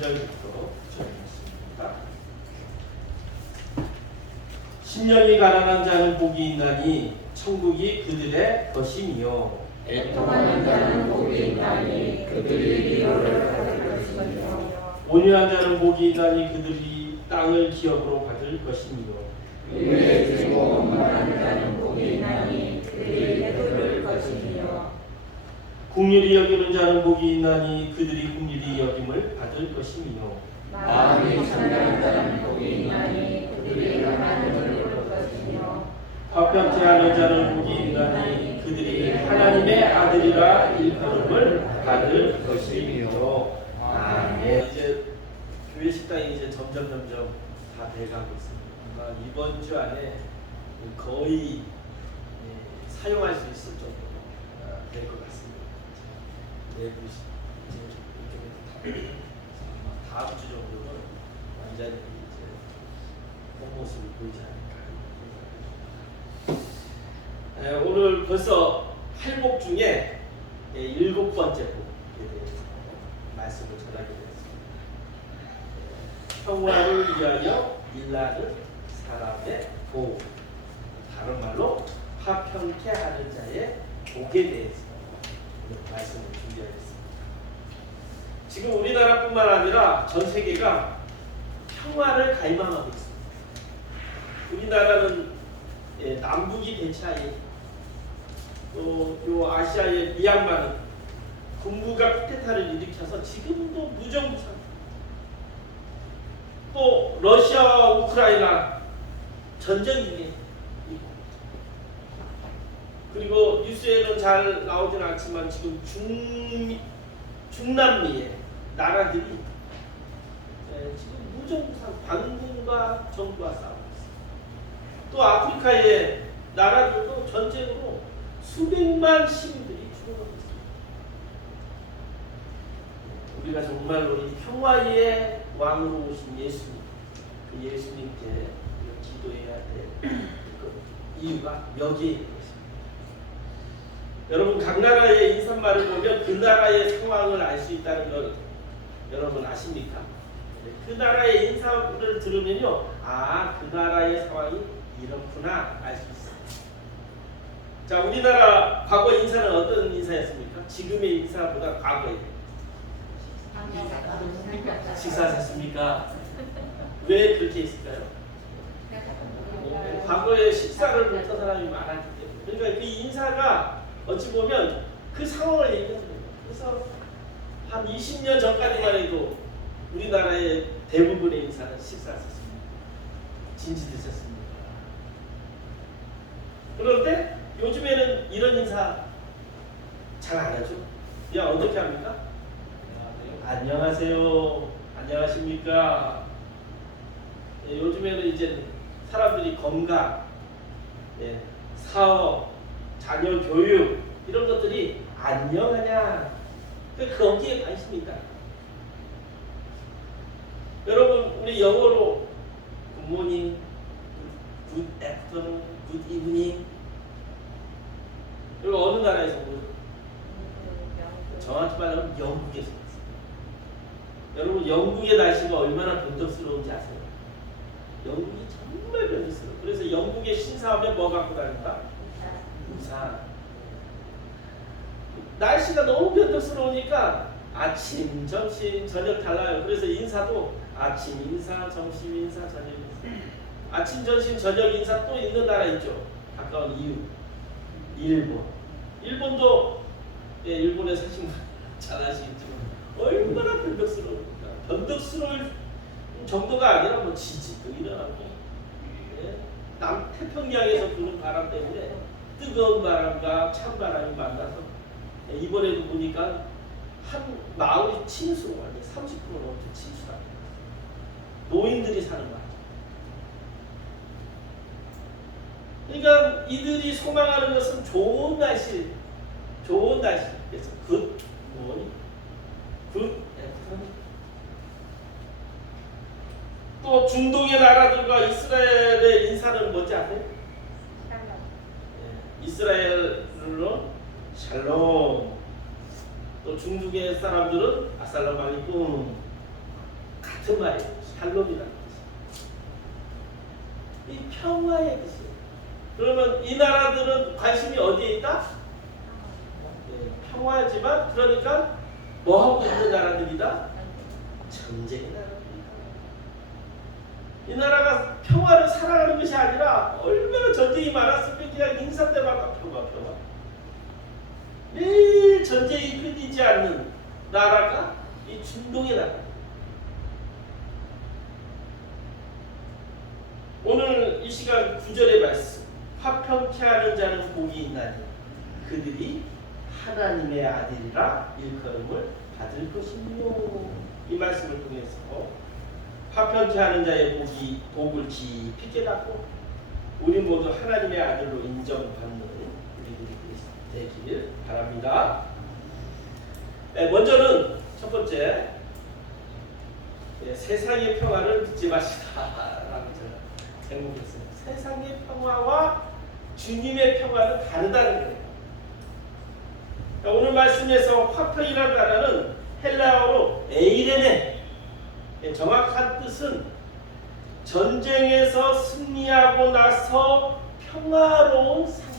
1절부터 전하겠습니다. 심령이 가난한 자는 복이 있나니 천국이 그들의 것이며 애통하는 자는 복이 있나니 그들이 위로를 받을 것이며 온유한 자는 복이 있나니 그들이 땅을 기업으로 받을 것이며 의에 지고 원망하는 자는 복이 있나니 그들이 베풀을 것이며 긍휼히 여기는 자는 복이 있나니 그들이 긍휼히 여김을 받을 것이며 마음이 천대한 자는 복이 있나니 그들이 하나님을 볼 것이며 화평케 하는 자는 복이 있나니 그들이 하나님의 아들이라 일컬음을 받을 것이며. 아멘. 이제 교회 식당이 이제 점점 다 돼가고 있습니다. 아마 이번 주 안에 거의 사용할 수 있을 정도로 될 것 같습니다. 내부 이제 이쪽에 다음 주 정도는 완전히 이제 본 모습을 보이지 않을까. 오늘 벌써 8복 중에 7번째 복에 대해서 말씀을 전하게 되었습니다. 평화를 위하여 일하는 사람의 복, 다른 말로 화평케 하는 자의 복에 대해서 오늘 말씀을 준비하겠습니다. 지금 우리나라뿐만 아니라 전 세계가 평화를 갈망하고 있습니다. 우리나라는 남북이 대차에 또 아시아의 미얀마는 군부가 쿠데타를 일으켜서 지금도 무정부 상태. 또 러시아와 우크라이나 전쟁 중에 있고, 그리고 뉴스에는 잘 나오진 않지만 지금 중남미의 나라들이 지금 무정부 상태, 반군과 정부가 싸우고 있습니다. 또 아프리카의 나라들도 전쟁으로 수백만 시민들이 죽어가고 있습니다. 우리가 정말로 이 평화의 왕으로 오신 예수님, 그 예수님께 기도해야 될 그 이유가 여기에 있습니다. 여러분, 각 나라의 인사말을 보면 그 나라의 상황을 알 수 있다는 걸 여러분 아십니까? 그 나라의 인사를 들으면요, 그 나라의 상황이 이렇구나 알 수 있어요. 자, 우리나라 과거 인사는 어떤 인사였습니까? 지금의 인사보다 과거에 식사하셨습니까? 왜 그렇게 했을까요? 과거에 식사를 못한 사람이 많았기 때문에. 그러니까 그 인사가 어찌 보면 그 상황을 얘기하는 거예요. 그래서 한 20년 전까지만 해도 우리나라의 대부분의 인사는 식사하셨습니다. 진지 드셨습니다. 그런데 요즘에는 이런 인사 잘 안 하죠. 야, 어떻게 합니까? 안녕하세요. 안녕하십니까? 요즘에는 이제 사람들이 건강, 사업, 자녀 교육 이런 것들이 안녕하냐, 거기에 관심이 있다. 여러분, 우리 영어로 굿모닝, 굿 애프터눈, 굿 이브닝, 그리고 어느 나라에서 보여요? 정확히 말하면 영국에서 봤어요. 여러분, 영국의 날씨가 얼마나 변덕스러운지 아세요? 영국이 정말 변덕스러워요. 그래서 영국의 신사하면 뭐 갖고 다닌다? 우산. 날씨가 너무 변덕스러우니까 아침, 점심, 저녁 달라요. 그래서 인사도 아침 인사, 점심 인사, 저녁 인사. 아침, 점심, 저녁 인사 또 있는 나라 있죠. 가까운 이웃. 일본. 일본도 일본에 사신 분 잘 아시겠지만 얼마나 변덕스러울까. 변덕스러울 정도가 아니라 뭐 지진도 일어나고, 남태평양에서 부는 바람 때문에 뜨거운 바람과 찬 바람이 만나서 이번에도 보니까 한 마을이 침수, 완전 30% 넘게 침수가 돼요. 노인들이 사는 마을. 그러니까 이들이 소망하는 것은 좋은 날씨, 좋은 날씨. 그래서 또 중동의 나라들과 이스라엘의 인사는 뭔지 아세요? 이스라엘로 샬롬. 또 중동의 사람들은 아살라무 알이쿰. 같은 말이에요. 샬롬이라는 뜻이. 이 평화의 뜻이에요. 그러면 이 나라들은 관심이 어디에 있다? 평화지만 그러니까 뭐 하고 있는 나라들이다? 전쟁의 나라들이다. 이 나라가 평화를 살아가는 것이 아니라 얼마나 전쟁이 많았으면 그냥 인사 때마다 평화. 매일 전쟁이 끊이지 않는 나라가 이 중동의 나라. 오늘 이 시간 9절의 말씀. 화평케 하는 자는 복이 있나니 그들이 하나님의 아들이라 일컬음을 받을 것이며. 이 말씀을 통해서 화평케 하는 자의 복을 깊이 깨닫고 우리 모두 하나님의 아들로 인정받는 우리들이 되길 바랍니다. 먼저는 첫 번째, 세상의 평화를 믿지 마시다라고 제가 제목했어요. 세상의 평화와 주님의 평화는 다르다는 거예요. 오늘 말씀에서 화평이라는 단어는 헬라어로 에이레네, 정확한 뜻은 전쟁에서 승리하고 나서 평화로운 상태.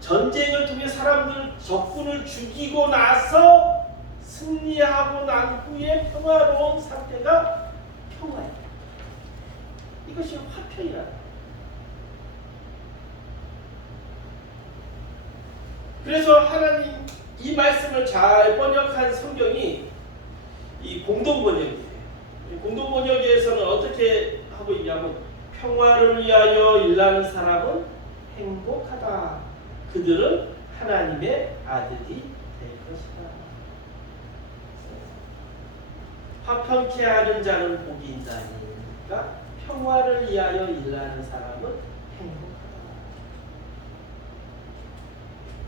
전쟁을 통해 사람들 적군을 죽이고 나서 승리하고 난 후에 평화로운 상태가 평화예요. 이것이 화평이라. 그래서 하나님 이 말씀을 잘 번역한 성경이 이 공동번역이에요. 공동번역에서는 어떻게 하고 있냐면 평화를 위하여 일하는 사람은 행복하다. 그들은 하나님의 아들이 될 것이다. 화평케 하는 자는 복이 있나니. 그러니까 평화를 위하여 일하는 사람은 행복하다.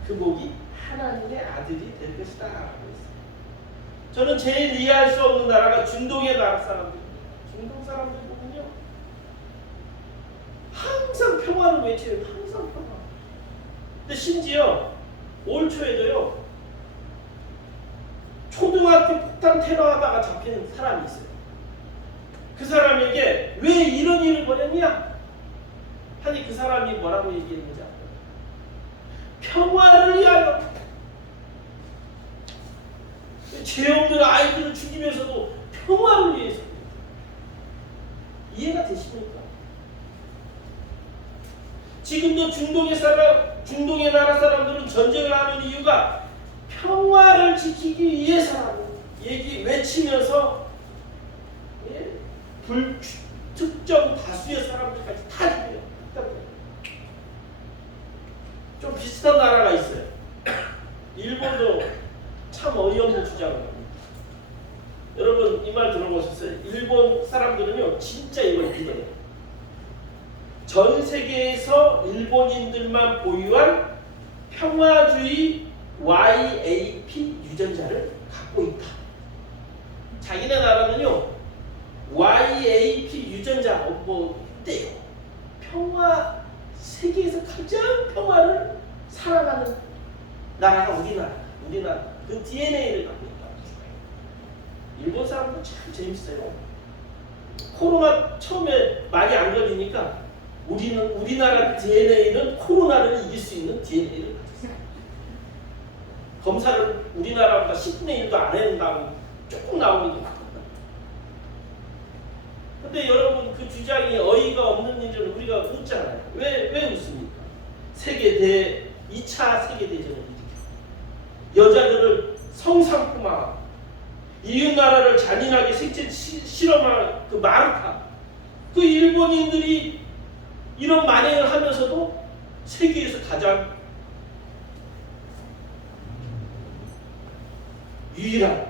그 복이 하나님의 아들이 될 것이다 라고 했어요. 저는 제일 이해할 수 없는 나라가 중동의 나라 사람들입니다. 중동 사람들 보면요, 항상 평화를 외쳐요. 항상 평화. 근데 심지어 올 초에도요, 초등학교 폭탄 테러하다가 잡힌 사람이 있어요. 그 사람에게 왜 이런 일을 벌였냐 하니 그 사람이 뭐라고 얘기했는지 알아요? 평화를 위하여. 죄 없는 아이들을 죽이면서도 평화를 위해서. 이해가 되십니까? 지금도 중동의 나라 사람들은 전쟁을 하는 이유가 평화를 지키기 위해서라고 외치면서 불특정 다수의 사람들까지 다 죽여요. 좀 비슷한 나라가 있어요. 일본도 참 어이없는 주장을 합니다. 여러분 이 말 들어보셨어요? 일본 사람들은요 진짜 이걸 믿어요. 전 세계에서 일본인들만 보유한 평화주의 YAP 유전자를 갖고 있다. 자기네 나라는요 YAP 유전자 있대요. 평화, 세계에서 가장 평화를 살아가는 나라가 우리나라 그 DNA를 갖고 있다. 일본 사람들 참 재밌어요. 코로나 처음에 많이 안 걸리니까 우리나라 DNA는 코로나를 이길 수 있는 DNA를 가졌어요. 검사를 우리나라보다 10분의 1도 안 한다고 조금 나오니까. 근데 여러분 그 주장이 어이가 없는 일을 우리가 웃잖아요. 왜 웃습니까? 2차 세계대전을 일으켜 여자들을 성상품화하고 이웃나라를 잔인하게 생체 실험한 그 마르타, 그 일본인들이 이런 만행을 하면서도 세계에서 가장 유일한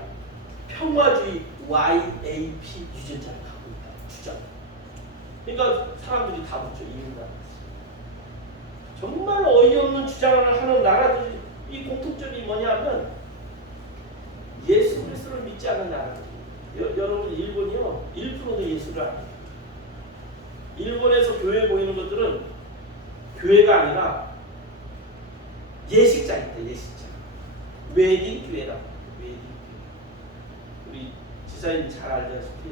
평화주의 YAP 유전자를 갖고 있다. 주장. 그러니까 사람들이 다 묻죠. 이웃나라. 정말 어이없는 주장을 하는 나라들이 이 공통점이 뭐냐면 예수 그리스도를 믿지 않는 나라들. 여러분 일본이요 1%도 예수를 안 믿어요. 일본에서 교회 보이는 것들은 교회가 아니라 예식장입니다. 예식장. 웨딩 교회라고. 웨딩 교회. 우리 지사님 잘 알다시피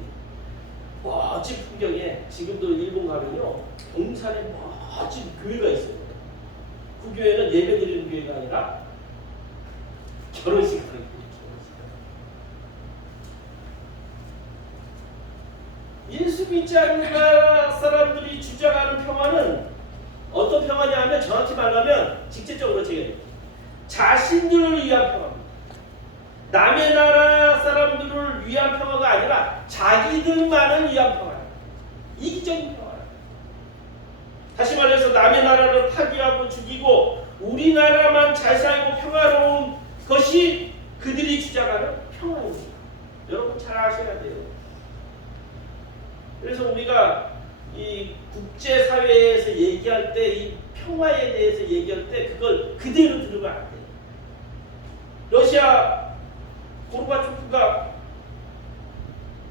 멋진 풍경에 지금도 일본 가면요 동산에 멋진 교회가 있어요. 그 교회는 예배드리는 교회가 아니라 결혼식 하는 교회. 예수 믿지 않는 사람들이 주장하는 평화는 어떤 평화냐 하면 정확히 말하면 직접적으로 제가 자신들을 위한 평화입니다. 남의 나라 사람들을 위한 평화가 아니라 자기들만을 위한 평화예요. 이기적인 평화예요. 다시 말해서 남의 나라를 파괴하고 죽이고 우리나라만 잘 살고 평화로운 것이 그들이 주장하는 평화입니다. 여러분 잘 아셔야 돼요. 그래서 우리가 이 국제사회에서 얘기할 때 이 평화에 대해서 얘기할 때 그걸 그대로 들으면 안 돼요. 러시아 고르바초프가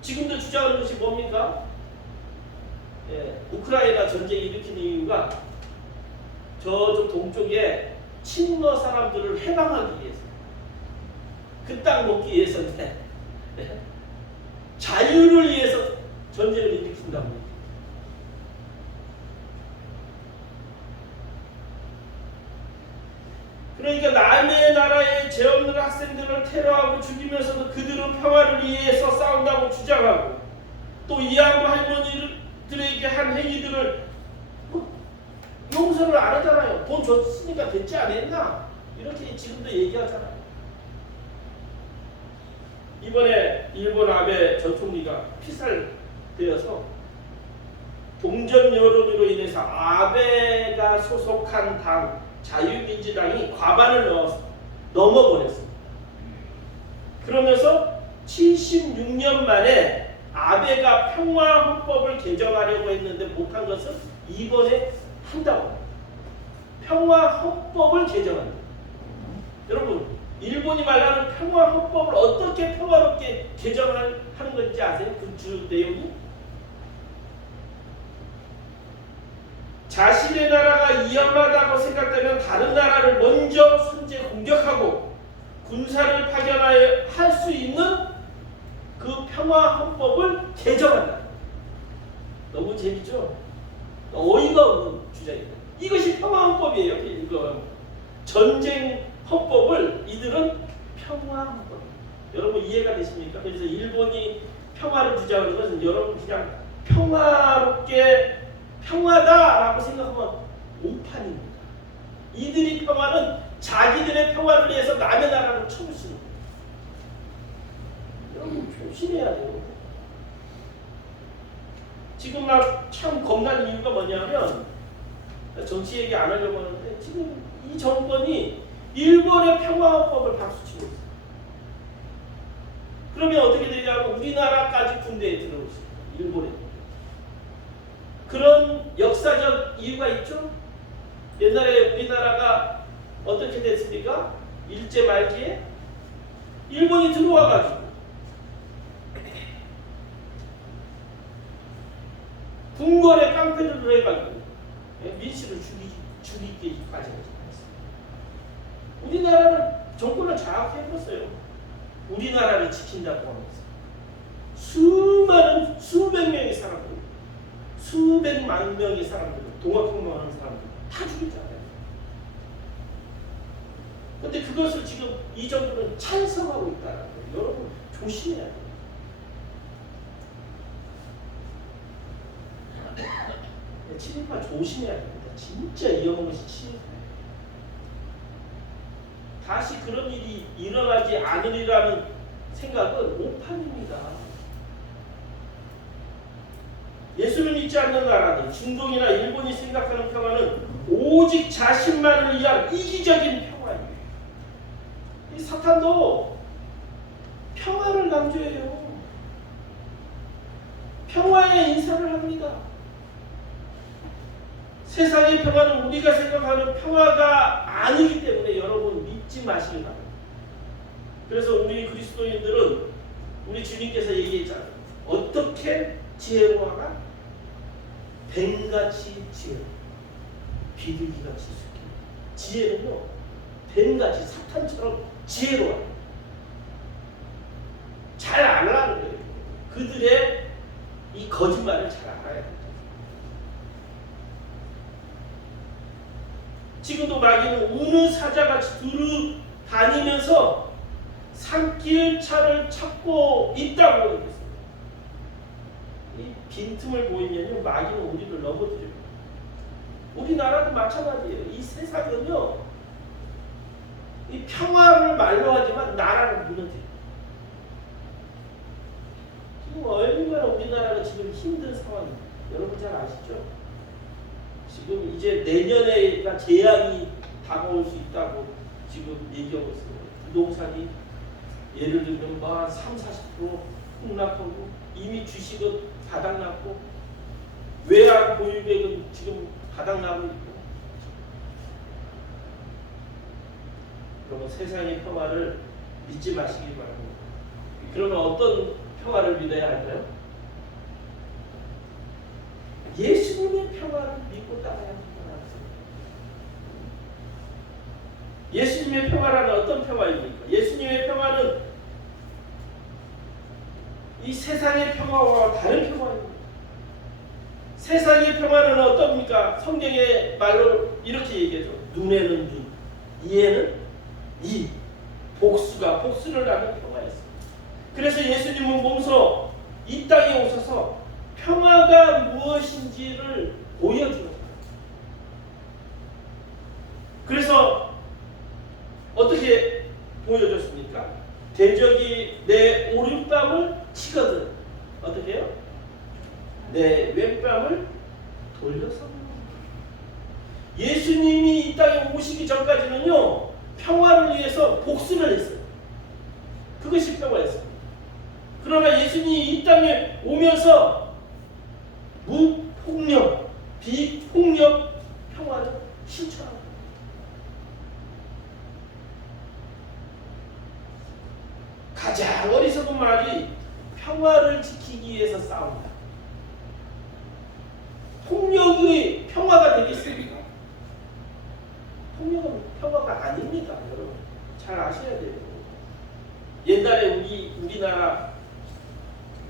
지금도 주장하는 것이 뭡니까? 우크라이나 전쟁 일으키는 이유가 저쪽 동쪽에 친러 사람들을 해방하기 위해서 그 땅 먹기 위해서인데 자유를 위해서 전쟁을 일으킨다고 해요. 그러니까 남의 나라의 죄 없는 학생들을 테러하고 죽이면서도 그들은 평화를 위해서 싸운다고 주장하고 또 이양부 할머니들에게 한 행위들을 용서를 안 하잖아요. 돈 줬으니까 됐지 않았나? 이렇게 지금도 얘기하잖아요. 이번에 일본 아베 전 총리가 피살되어서 동전 여론으로 인해서 아베가 소속한 당 자유민주당이 과반을 넘어버렸습니다. 그러면서 76년 만에 아베가 평화헌법을 개정하려고 했는데 못한 것은 이번에 한다고 합니다. 평화헌법을 개정한다. 여러분 일본이 말하는 평화헌법을 어떻게 평화롭게 개정을 하는 건지 아세요? 그 주 내용이? 자신의 나라가 위험하다고 생각되면 다른 나라를 먼저 선제 공격하고 군사를 파견하여 할 수 있는 그 평화헌법을 개정한다. 너무 재밌죠? 어이가 없는 주장입니다. 이것이 평화헌법이에요. 이거 전쟁 헌법을 이들은 평화헌법. 여러분 이해가 되십니까? 그래서 일본이 평화를 주장하는 것은 여러분 그냥 평화롭게 평화다라고 생각하면 오판입니다. 이들이 평화는 자기들의 평화를 위해서 남의 나라를 쳐부수는 거예요. 여러분 조심해야 돼요. 지금 막 참 겁나는 이유가 뭐냐면 정치 얘기 안 하려고 하는데 지금 이 정권이 일본의 평화헌법을 박수치고 있어요. 그러면 어떻게 되냐면 우리나라까지 군대에 들어올 수 있어요. 일본에. 그런 역사적 이유가 있죠. 옛날에 우리나라가 어떻게 됐습니까? 일제 말기에 일본이 들어와가지고 궁궐에 깡패를 해가지고 민씨를 죽이기까지 했어요. 우리나라는 정권을 장악해버렸어요. 우리나라를 지킨다고 하면서 수백 명의 사람들, 수백만 명의 사람들, 동학혁명하는 사람들 다 죽였잖아요. 근데 그것을 지금 이 정부는 찬성하고 있다는 거예요. 여러분 조심해야 돼요. 친일파 조심해야 됩니다. 진짜 위험한 것이 친일파예요. 다시 그런 일이 일어나지 않으리라는 생각은 오판입니다. 예수를 믿지 않는 나라들, 중동이나 일본이 생각하는 평화는 오직 자신만을 위한 이기적인 평화입니다. 이 사탄도 평화를 강조해요. 평화의 인사를 합니다. 세상의 평화는 우리가 생각하는 평화가 아니기 때문에 여러분 믿지 마시기 바랍니다. 그래서 우리 그리스도인들은 우리 주님께서 얘기했잖아요. 어떻게 지혜로워가? 뱀같이 지혜로워. 비둘기같이 숙여. 지혜는요. 뱀같이 사탄처럼 지혜로워요. 잘 알라는 거예요. 그들의 이 거짓말을 잘 알아야 된다. 지금도 마귀는 우는 사자같이 두루 다니면서 산길 차를 찾고 있다고 그랬습니다. 이 빈틈을 보이면요, 마귀는 우리를 넘어뜨려요. 우리나라도 마찬가지예요. 이 세상은요, 이 평화를 말로 하지만 나라를 무너뜨려요. 지금 얼마나 우리나라가 지금 힘든 상황입니다. 여러분 잘 아시죠? 지금 이제 내년에가 재앙이 다가올 수 있다고 지금 얘기하고 있어요. 부동산이 예를 들면 뭐 한 30-40% 폭락하고 이미 주식은 바닥났고 외환 보유액은 지금 바닥나고 있고. 그러면 세상의 평화를 믿지 마시기 바랍니다. 그러면 어떤 평화를 믿어야 할까요? 예수님의 평화를 믿고 따라야 합니다. 예수님의 평화라는 어떤 평화입니까? 예수님의 평화는 이 세상의 평화와 다른 평화입니다. 세상의 평화는 어떻습니까? 성경의 말로 이렇게 얘기하죠. 눈에는 눈, 이에는 이, 복수를 하는 평화였습니다. 그래서 예수님은 몸소 이 땅에 오셔서 평화가 무엇인지를 보여주는 거예요. 그래서 어떻게 보여줬습니까? 대적이 내 오른뺨을 치거든 어떻게 해요? 내 왼뺨을 돌려서. 예수님이 이 땅에 오시기 전까지는요, 평화를 위해서 복수를 했어요. 그것이 평화였습니다. 그러나 예수님이 이 땅에 오면서 무폭력, 비폭력 평화를 실천합니다. 가장 어리석은 말이 평화를 지키기 위해서 싸운다. 폭력이 평화가 되겠습니까? 폭력은 평화가 아닙니다, 여러분. 잘 아셔야 돼요. 옛날에 우리나라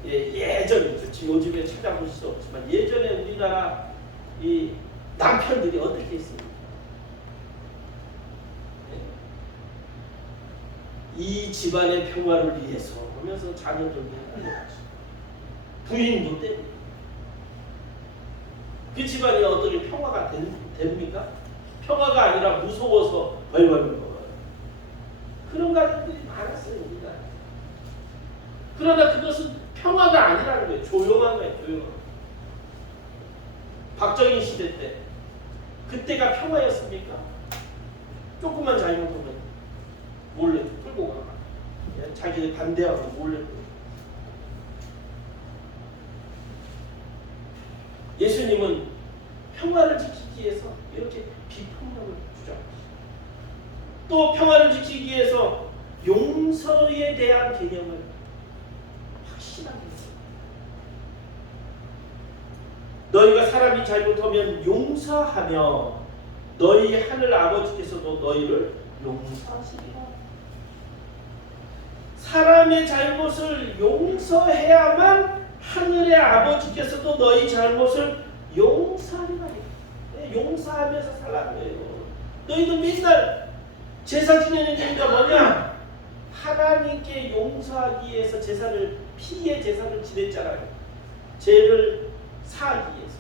예전, 요즘에 찾아볼 수 없지만 예전에 우리나라 이 남편들이 어떻게 했습니까? 이 집안의 평화를 위해서 하면서 자녀들도 부인도 때문에 그 집안이 어떻게 평화가 됩니까? 평화가 아니라 무서워서 벌벌 먹어요. 그런 가정들이 많았어요, 우리가. 그러나 그것은 평화가 아니라는 거예요. 조용한 거예요, 조용한 거. 박정희 시대 때 그때가 평화였습니까? 조금만 잘못하면 몰래 끌고 가가. 자기들 반대하고 몰래 끌고. 예수님은 평화를 지키기 위해서 이렇게 비폭력을 주장하시죠. 또 평화를 지키기 위해서 용서에 대한 개념을 확실하게 했습니다. 너희가 사람이 잘못하면 용서하며 너희 하늘 아버지께서도 너희를 용서하시리라. 사람의 잘못을 용서해야만 하늘의 아버지께서도 너희 잘못을 용서하리라. 용서하면서 살라는 거예요. 너희도 맨날 제사 지내는 이유가 뭐냐? 하나님께 용서하기 위해서 피의 제사를 지냈잖아요. 죄를 사하기 위해서.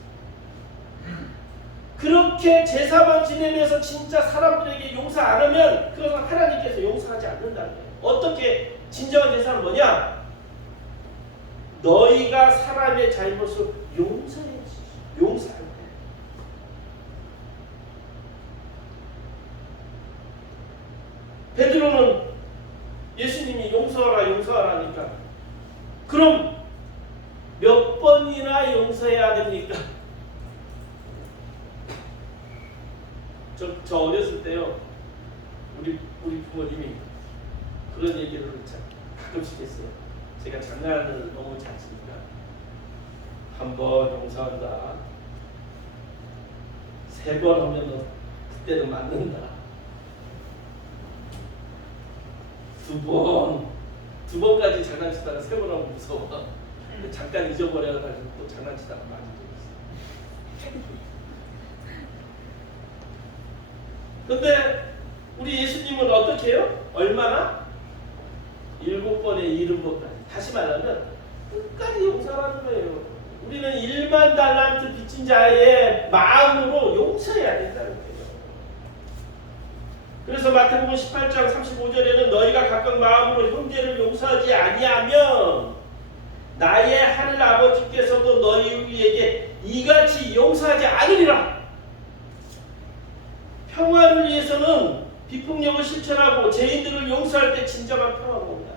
그렇게 제사만 지내면서 진짜 사람들에게 용서 안 하면 그것은 하나님께서 용서하지 않는다는 거예요. 어떻게 진정한 제사는 뭐냐? 너희가 사람의 잘못을 용서해야지. 용서할 거야. 베드로는 예수님이 용서하라 하니까 그럼 몇 번이나 용서해야 됩니까? 저 어렸을 때요, 우리 부모님이 그런 얘기를 가끔씩 했어요. 제가 장난을 너무 잘 치니까 한 번 용서한다, 3번 하면 그때는 맞는다, 2번까지 장난치다가 3번 하면 무서워. 잠깐 잊어버려가지고 또 장난치다가 맞은 적이 있어요. 근데 우리 예수님은 어떻게 해요? 얼마나? 7번의 잃은 것까지. 다시 말하면 끝까지 용서하는 거예요. 우리는 1만 달란트 빚진 자의 마음으로 용서해야 된다는 거예요. 그래서 마태복음 18장 35절에는 너희가 각각 마음으로 형제를 용서하지 아니하면 나의 하늘 아버지께서도 너희에게 이같이 용서하지 않으리라. 평화를 위해서는 비폭력을 실천하고 죄인들을 용서할 때 진정한 평화가 온다.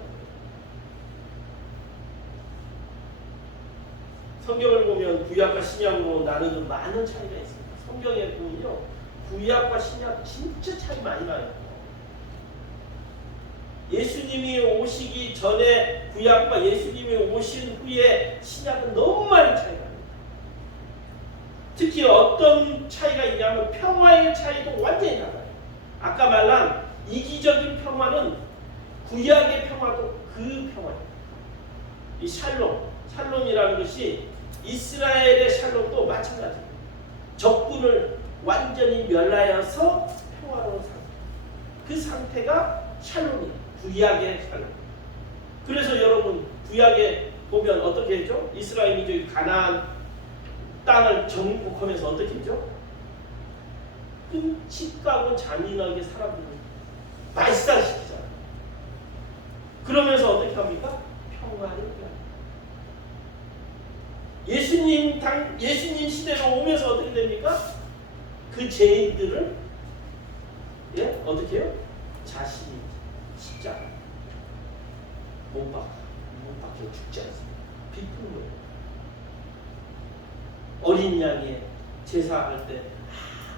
성경을 보면 구약과 신약으로 나누는 많은 차이가 있습니다. 성경에 보면요, 구약과 신약 진짜 차이 많이 나요. 예수님이 오시기 전에 구약과 예수님이 오신 후에 신약은 너무 많이 차이가 납니다. 특히 어떤 차이가 있냐면 평화의 차이도 완전히 나가요. 아까 말한 이기적인 평화는 구약의 평화도 그 평화예요. 이 샬롬이라는 것이 이스라엘의 샬롬도 마찬가지예요. 적군을 완전히 멸하여서 평화로운 상태. 그 상태가 샬롬이에요. 구약의 샬롬. 그래서 여러분 구약에 보면 어떻게 했죠? 이스라엘 민족이 가나안 땅을 정복하면서 어떻게 했죠? 끔찍하고 잔인하게 사람들을 말살시키잖아요. 그러면서 어떻게 합니까? 평화를 위하여. 예수님 시대로 오면서 어떻게 됩니까? 그 죄인들을 어떻게 해요? 자신이 십자가 못 박혀 죽지 않습니다. 비픈 거예요. 어린 양의 제사할 때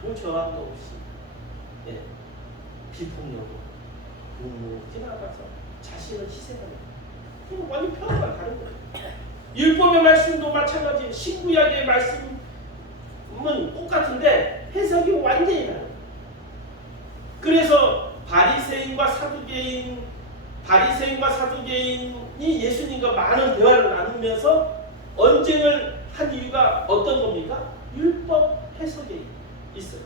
아무 저항도 없이 비폭력으로 묵묵히 나가서 자신을 희생합니다. 그럼 완전 평화가 다른 거예요. 율법의 말씀도 마찬가지예요. 신구약의 말씀은 똑같은데 해석이 완전히 다르요. 그래서 바리새인과 사두개인이 예수님과 많은 대화를 나누면서 언쟁을 한 이유가 어떤 겁니까? 율법 해석에 있어요.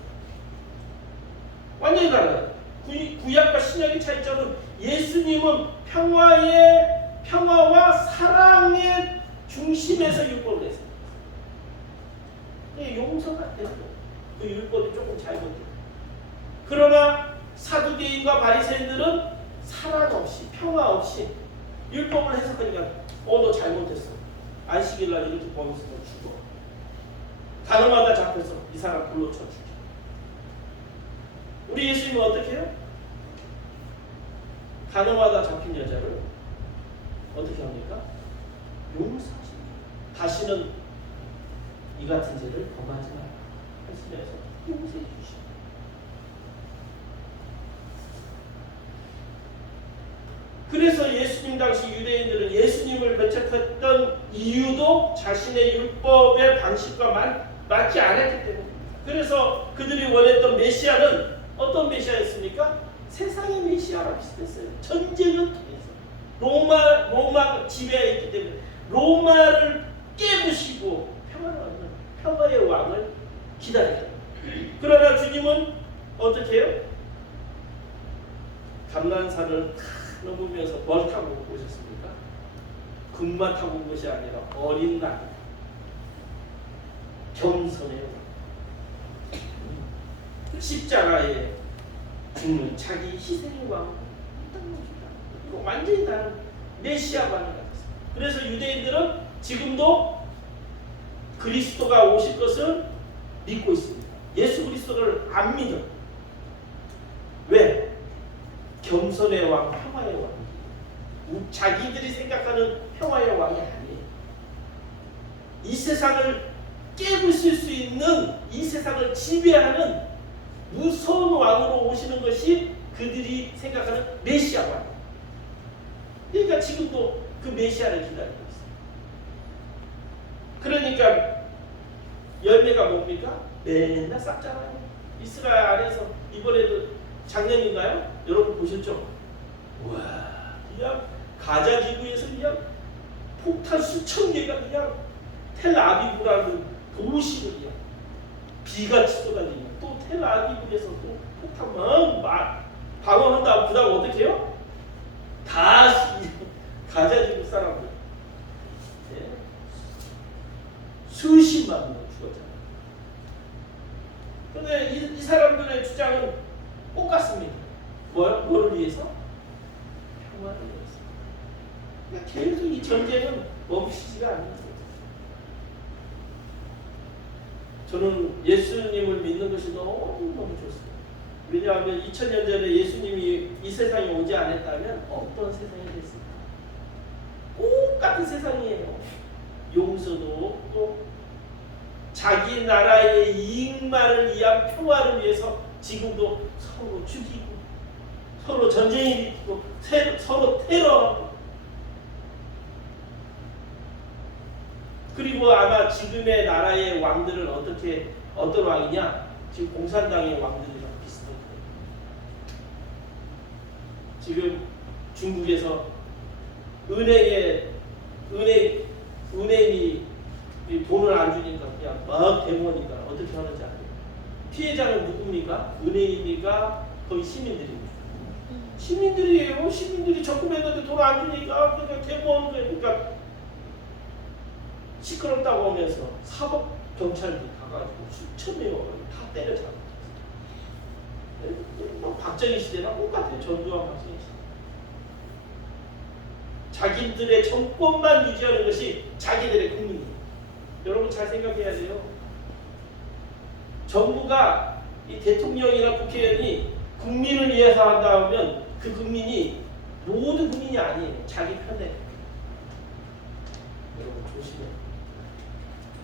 완전히 달라요. 구약과 신약의 차이점은 예수님은 평화와 사랑의 중심에서 율법을 했습니다. 용서가 되는 거예요. 그 율법이 조금 잘못돼요. 그러나 사두개인과 바리새인들은 사랑 없이 평화 없이 율법을 해석하니까 너 잘못했어. 안식일날 이렇게 보면서 너 죽어. 단어마다 잡혀서 이 사람 불로 쳐 죽여. 우리 예수님은 어떻게 해요? 단어마다 잡힌 여자를 어떻게 합니까? 용서하십니다. 다시는 이 같은 죄를 범하지 마라 하시면서 용서해 주십니다. 그래서 예수님 당시 유대인들은 예수님을 배척했던 이유도 자신의 율법의 방식과 맞지 않았기 때문입니다. 그래서 그들이 원했던 메시아는 어떤 메시아였습니까? 세상의 메시아랑 비슷했어요. 전쟁을 통해서 로마 지배에 있기 때문에 로마를 깨부시고 평화의 왕을 기다려요. 그러나 주님은 어떻게 해요? 감난산을 넘으면서 뭘 타고 오셨습니까? 금마 타고 온 것이 아니라 어린 날 겸손해요. 십자가에 죽는 자기 희생의 왕 이거 완전히 다른 메시아관이 같았어요. 그래서 유대인들은 지금도 그리스도가 오실 것을 믿고 있습니다. 예수 그리스도를 안 믿어. 왜? 겸손의 왕, 평화의 왕. 자기들이 생각하는 평화의 왕이 아니에요. 이 세상을 깨부술 수 있는, 이 세상을 지배하는 무서운 왕으로 오시는 것이 그들이 생각하는 메시아 왕. 그러니까 지금도 그 메시아를 기다리고 있어요. 그러니까 열매가 뭡니까? 맨날 싹잖아요. 이스라엘 안에서 이번에도 작년인가요? 여러분 보셨죠? 와, 그냥 가자 기구에서 그냥 폭탄 수천 개가 그냥 텔아비브라는 도시를 그냥 비같이 쏟아지고 또 텔아비브에서 또 폭탄 막 방어한 다음 그 다음 어떻게 해요? 다시 가자지구 사람들 수십만 명 죽었잖아요. 그런데 이 사람들의 주장은 똑같습니다. 뭐를 위해서? 평화를 위해서. 그러니까 계속 이 전쟁은 멈추지가 않는 거예요. 저는 예수님을 믿는 것이 너무너무 좋습니다. 왜냐하면 2000년 전에 예수님이 이 세상에 오지 않았다면 어떤 세상이 됐을까? 똑같은 세상이에요. 용서도 없고 자기 나라의 이익만을 위한 평화를 위해서 지금도 서로 죽이고 서로 전쟁이 일으키고 서로 테러하고 그리고 아마 지금의 나라의 왕들은 어떤 왕이냐? 지금 공산당의 왕들이랑 비슷한 거예요. 지금 중국에서 은행이 돈을 안 주니까 그냥 막 데모하니까 어떻게 하는지 알아요? 피해자는 누굽니까? 은행입니까? 거의 시민들입니다. 시민들이에요. 시민들이 적금했는데 돈 안 주니까 그냥 데모하는 거예요. 그러니까 시끄럽다고 하면서 사법 경찰들이 가가지고 수천 명을 다 때려잡았어요. 박정희 시대랑 똑같아요. 전두환 박정희 시대. 자기들의 정권만 유지하는 것이 자기들의 국민이에요. 여러분 잘 생각해야 돼요. 정부가 이 대통령이나 국회의원이 국민을 위해서 한다 하면 그 국민이 모든 국민이 아니에요. 자기 편에. 여러분 조심해요.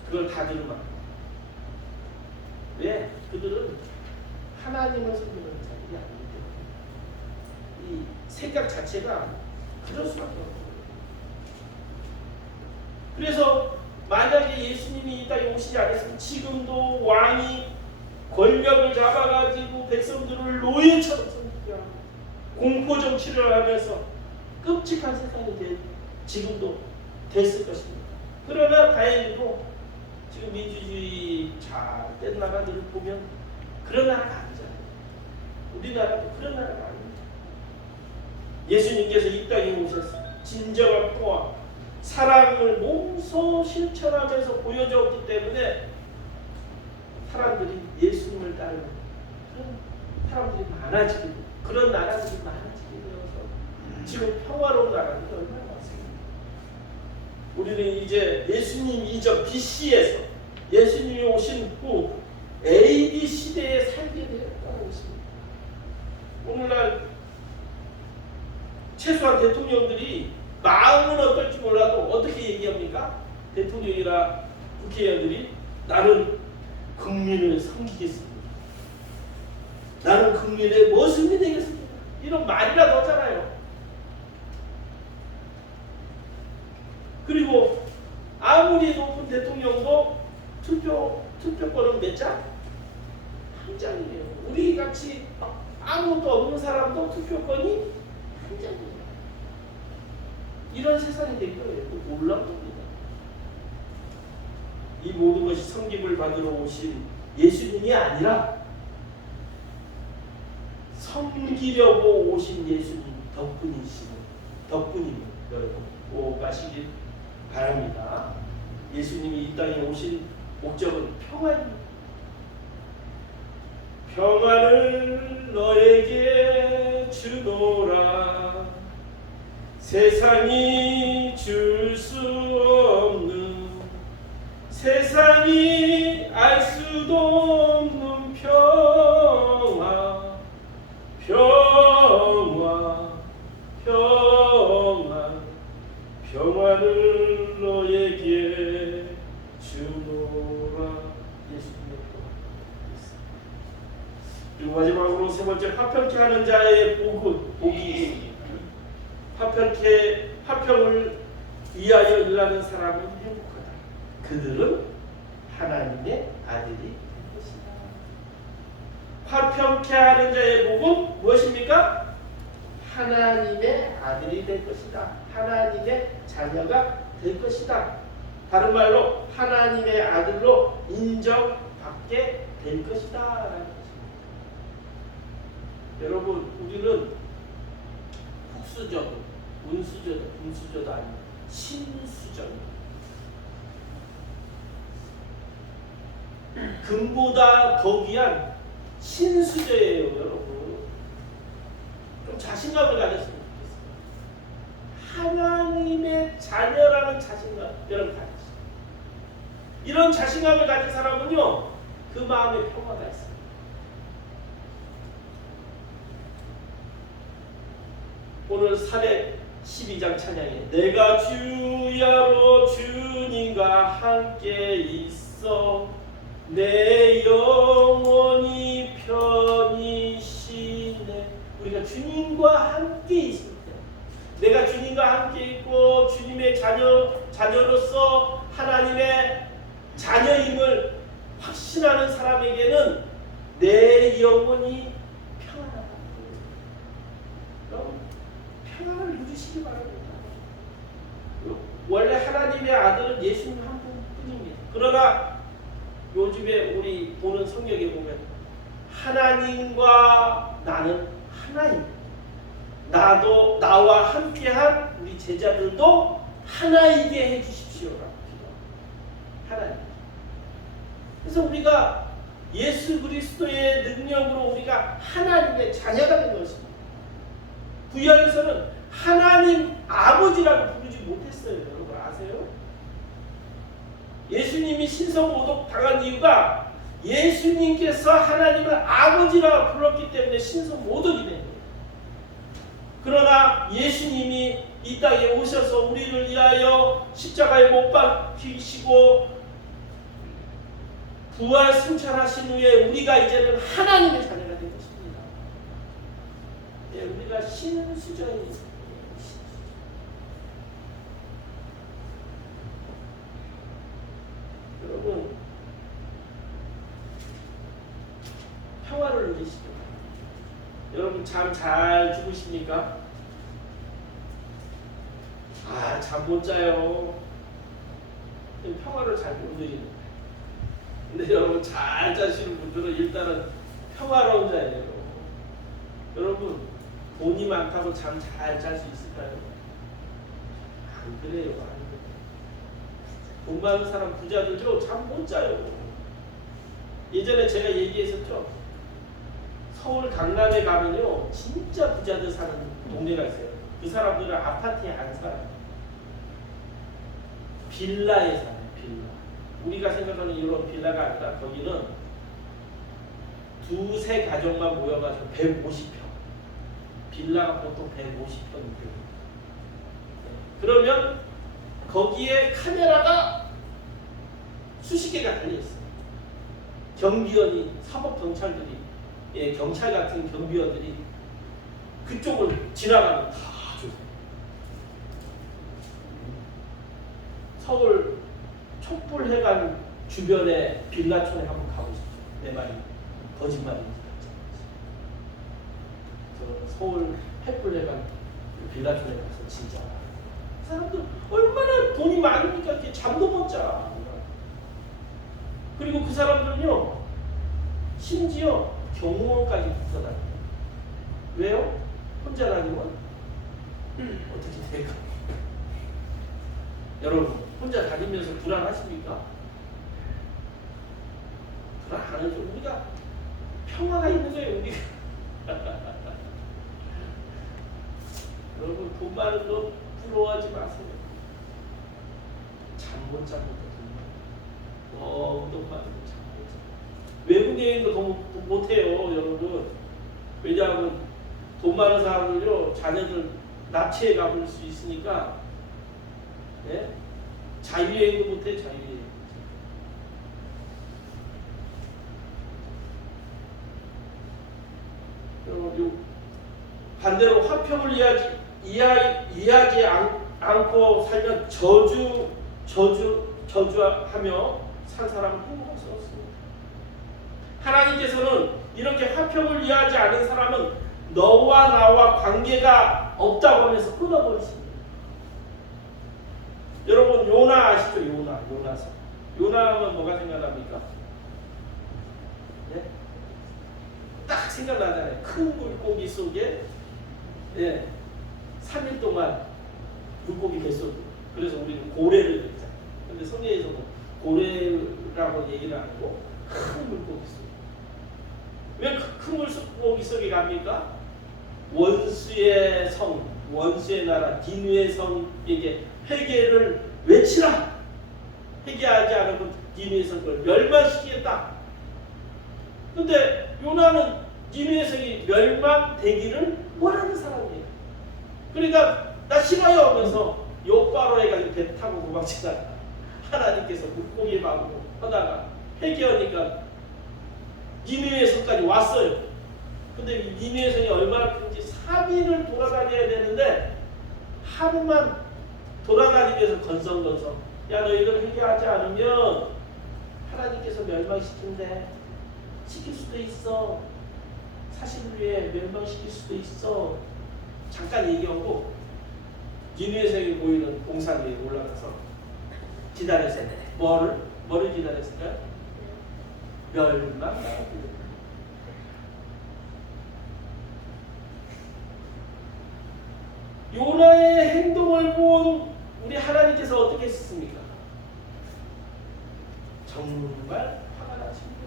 그걸 다 들으면 왜? 그들은 하나님을 섬기는 자들이 아니기 때문에 이 생각 자체가 그럴 수밖에 없는 거예요. 그래서 만약에 예수님이 이 땅에 오시지 않았으면 지금도 왕이 권력을 잡아가지고 백성들을 노예처럼 섬기고 공포 정치를 하면서 끔찍한 세상이 지금도 됐을 것입니다. 그러나 다행히도 지금 민주주의 잘 된 나라들을 보면 그런 나라가 아니잖아요. 우리나라도 그런 나라가 아닙니다. 예수님께서 이 땅에 오셔서 진정한 평화, 사랑을 몸소 실천하면서 보여줬기 때문에 사람들이 예수님을 따르는 그런 사람들이 많아지게 돼요. 그런 나라들이 많아지게 되어서 지금 평화로운 나라들이 얼마나 많습니다. 우리는 이제 예수님 이전 BC에서 예수님이 오신 후 AD 시대에 살게 되었다고 했습니다. 오늘날 최소한 대통령들이 마음은 어떨지 몰라도 어떻게 얘기합니까? 대통령이나 국회의원들이 나는 국민을 섬기겠습니다. 나는 국민의 모습이 되겠습니다. 이런 말이라도 하잖아요. 그리고 아무리 높은 대통령도 투표권은 몇 장? 한 장이에요. 우리 같이 아무것도 없는 사람도 투표권이 한 장이에요. 이런 세상이 된 거예요. 놀라운 겁니다. 이 모든 것이 섬김을 받으러 오신 예수님이 아니라 섬기려고 오신 예수님 덕분입니다. 여러분 꼭 아시길 바랍니다. 예수님이 이 땅에 오신 목적은 평화입니다. 평안을 너에게 주노라. 세상이 줄 수 없는, 세상이 알 수도 없는 평화, 평화, 평화, 평화를 너에게 주노라. 예수님의 평화. 그리고 마지막으로 세 번째, 화평케 하는 자의 복이 화평을 위하여 일하는 사람은 행복하다. 그들은 하나님의 아들이 될 것이다. 화평케 하는 자의 복은 무엇입니까? 하나님의 아들이 될 것이다. 하나님의 자녀가 될 것이다. 다른 말로 하나님의 아들로 인정받게 될 것이다 라는 것입니다. 여러분, 우리는 흑수저, 운수저, 금수저도 아니고 신수저입니다. 금보다 더 귀한 신수저예요, 여러분. 좀 자신감을 가졌으면 좋겠어요. 하나님의 자녀라는 자신감, 여러분 가지세요. 이런 자신감을 가진 사람은요, 그 마음에 평화가 있어요. 오늘 412장 찬양에 내가 주야로 주님과 함께 있어 내 영혼이 편히 쉬네. 우리가 주님과 함께 있을 때, 내가 주님과 함께 있고 주님의 자녀로서 하나님의 자녀임을 확신하는 사람에게는 내 영혼이 평안하다. 여러분, 평안을 누리시기 바랍니다. 원래 하나님의 아들은 예수님 한 분뿐입니다. 그러나 요즘에 우리 보는 성경에 보면 하나님과 나는 하나입니다. 나와 함께한 우리 제자들도 하나이게 해주십시오라고 기도합니다. 하나님. 그래서 우리가 예수 그리스도의 능력으로 우리가 하나님의 자녀가 된 것입니다. 구약에서는 하나님 아버지라고 부르지 못했어요. 여러분 아세요? 예수님이 신성 모독 당한 이유가 예수님께서 하나님을 아버지라 불렀기 때문에 신성 모독이 된 거예요. 그러나 예수님이 이 땅에 오셔서 우리를 위하여 십자가에 못 박히시고 부활 승천하신 후에 우리가 이제는 하나님의 자녀가 된 것입니다. 예, 우리가 신수저입니다. 여러분, 평화를 누리시기 바랍니다. 여러분 잠 잘 주무십니까? 잠 못 자요. 평화를 잘 못 누리는 거예요. 근데 여러분 잘 자시는 분들은 일단은 평화로운 자예요. 여러분 돈이 많다고 잠 잘 잘 수 있을까요? 안 그래요. 안 그래요. 돈 많은 사람 부자들도 잠 못 자요. 예전에 제가 얘기했었죠. 서울 강남에 가면요 진짜 부자들 사는 동네가 있어요. 그 사람들은 아파트에 안 살아요. 빌라에 살아요. 빌라. 우리가 생각하는 이런 빌라가 아니라 거기는 두세 가족만 모여가지고 150평. 빌라가 보통 150평이고요. 그러면 거기에 카메라가 수십 개가 달려있어요. 경비원이, 사법경찰들이, 경찰 같은 경비원들이 그쪽을 지나가면 다 조사해요. 서울 촛불해관 주변의 빌라촌에 한번 가보십시오. 내 말이 거짓말인지 저 서울 횃불해관 빌라촌에 가서 진짜 사람들 얼마나 돈이 많으니까 이렇게 잠도 못 자. 그리고 그 사람들은요 심지어 경호원까지 붙어 다녀요. 왜요? 혼자 다니면 어떻게 될까? 여러분 혼자 다니면서 불안하십니까? 불안 안 하죠. 우리가 평화가 있는 거예요. 우리가 여러분 돈 많은 거 부러워하지 마세요. 잠 못 자고 돈 많은 거 잠 못 자고 외국 여행도 더 못해요. 여러분 왜냐하면 돈 많은 사람들요 자녀들 납치해 가볼 수 있으니까 네? 자유여행도 못해. 자유여행. 반대로 화평을 이해하지 않고 살면 저주하며 산 사람은 행복할 수 없습니다. 하나님께서는 이렇게 화평을 이해하지 않은 사람은 너와 나와 관계가 없다고 하면서 끊어버리십니다. 아시죠? 요나서. 요나하면 뭐가 생각납니까? 네? 딱 생각나잖아요. 큰 물고기 속에 3일 동안 물고기 뱃속. 그래서 우리는 고래를 그랬잖아요. 근데 성경에서는 고래라고 얘기를 안 하고 큰 물고기 속. 왜 큰 물고기 속에 갑니까? 원수의 성, 원수의 나라, 디누의 성에게 회개를 외치라. 회개하지 않으면 니느웨 성을 멸망시키겠다. 근데 요나는 니느웨 성이 멸망되기를 원하는 사람이에요. 그러니까 나 싫어요 하면서 요바로 해가지고 배 타고 도망치다가 하나님께서 물고기 막고 하다가 회개하니까 니느웨 성까지 왔어요. 근데 니느웨 성이 얼마나 큰지 3일을 돌아다녀야 되는데 하루만 돌아다니기 위해서 건성건성 야 너희들 회개하지 않으면 하나님께서 멸망시킨대. 시킬 수도 있어. 사실을 위해 멸망시킬 수도 있어. 잠깐 얘기하고 니느웨 성이 보이는 동산 위에 올라가서 기다렸어요. 뭐를 기다렸을까요? 멸망. 요나의 행동을 본 우리 하나님께서 어떻게 했습니까? 정말 화가 나십니다.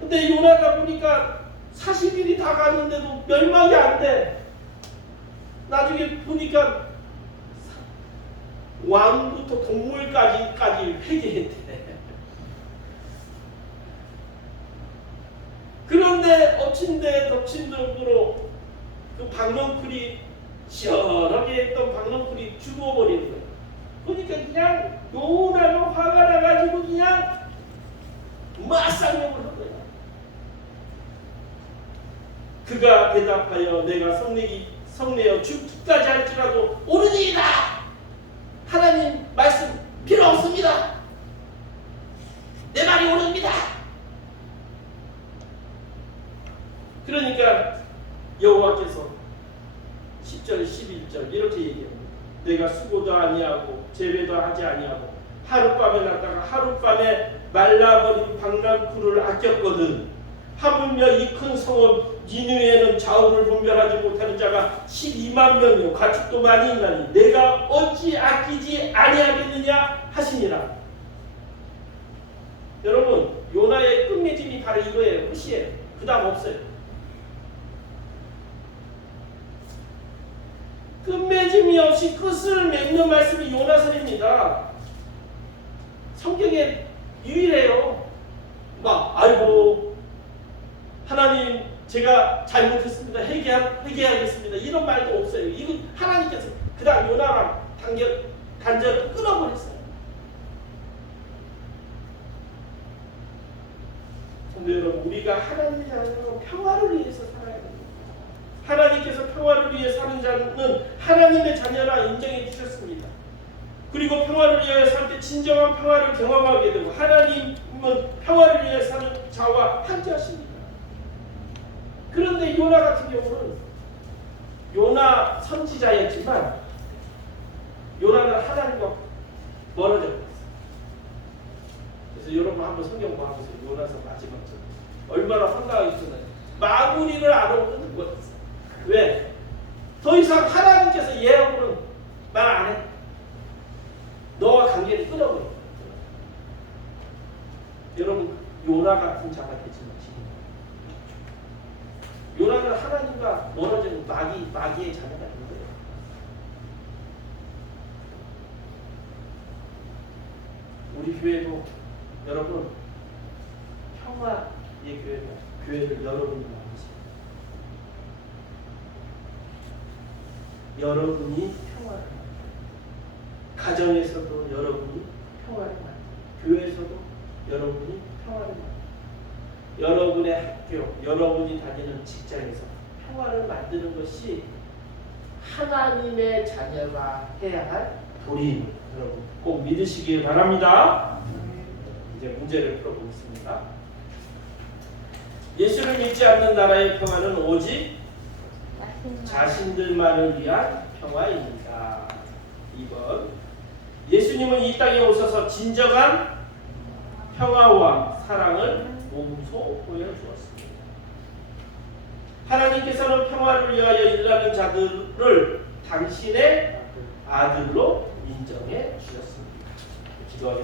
근데 요나가 보니까 40일이 다 갔는데도 멸망이 안 돼. 나중에 보니까 왕부터 동물까지 회개했대. 그런데 엎친데 덮친 덕으로 그 박넝쿨이 시원하게 했던 박넝쿨이 죽어버리는 거예요. 그러니까 그냥 요나가 화가 나가지고 그냥 맞상용을 한 거예요. 그가 대답하여 내가 성내어 죽기까지 할지라도 오르니이다. 하나님 말씀 필요 없습니다. 내 말이 옳습니다. 그러니까 여호와께서 10절 11절 이렇게 얘기합니다. 내가 수고도 아니하고 재배도 하지 아니하고 하룻밤에 났다가 하룻밤에 말라버린 박랑쿨을 아꼈거든. 하물며 이 큰 성읍 니느웨는 좌우를 분별하지 못하는 자가 12만 명이요 가축도 많이 있나니 내가 어찌 아끼지 아니하겠느냐 하시니라. 여러분 요나의 끝맺음이 바로 이거예요. 끝이에요. 그 다음 없어요. 끝맺음이 없이 끝을 맺는 말씀이 요나서입니다. 성경에 유일해요. 아이고 하나님 제가 잘못했습니다. 회개하겠습니다. 이런 말도 없어요. 이거 하나님께서 그 다음 요나랑 단절을 끊어버렸어요. 근데 여러분 우리가 하나님의 자녀로 평화를 위해서 살아야 됩니다. 하나님께서 평화를 위해 사는 자는 하나님의 자녀라 인정해 주셨습니다. 그리고 평화를 위하여 살 때 진정한 평화를 경험하게 되고 하나님은 평화를 위해 사는 자와 함께 하십니다. 그런데 요나 같은 경우는 요나 선지자였지만 요나는 하나님과 멀어져 버렸어요. 그래서 여러분 한번 성경 보아보세요. 요나서 마지막 절 얼마나 황당하겠어요. 마무리를 안 하고는 죽었어요. 왜? 더 이상 하나님께서 얘하고는 말 안 해. 너와 관계를 끊어버려. 여러분 요나 같은 자가 되지 마시고 요나는 하나님과 멀어지는 마귀의 자녀가 된 거예요. 우리 교회도 여러분 평화의 교회를 여러분이 만드세요. 여러분이 평화를 만들어요. 가정에서도 여러분이 평화를 만들어요. 교회에서도 여러분이 평화를 만들어요. 여러분의 학교, 여러분이 다니는 직장에서 평화를 만드는 것이 하나님의 자녀가 해야 할 도리입니다. 여러분 꼭 믿으시길 바랍니다. 이제 문제를 풀어보겠습니다. 예수를 믿지 않는 나라의 평화는 오직 자신들만을 위한 평화입니다. 2번 예수님은 이 땅에 오셔서 진정한 평화와 사랑을 몸소 보여주었습니다. 하나님께서는 평화를 위하여 일하는 자들을 당신의 아들로 인정해 주셨습니다. 기도하겠습니다.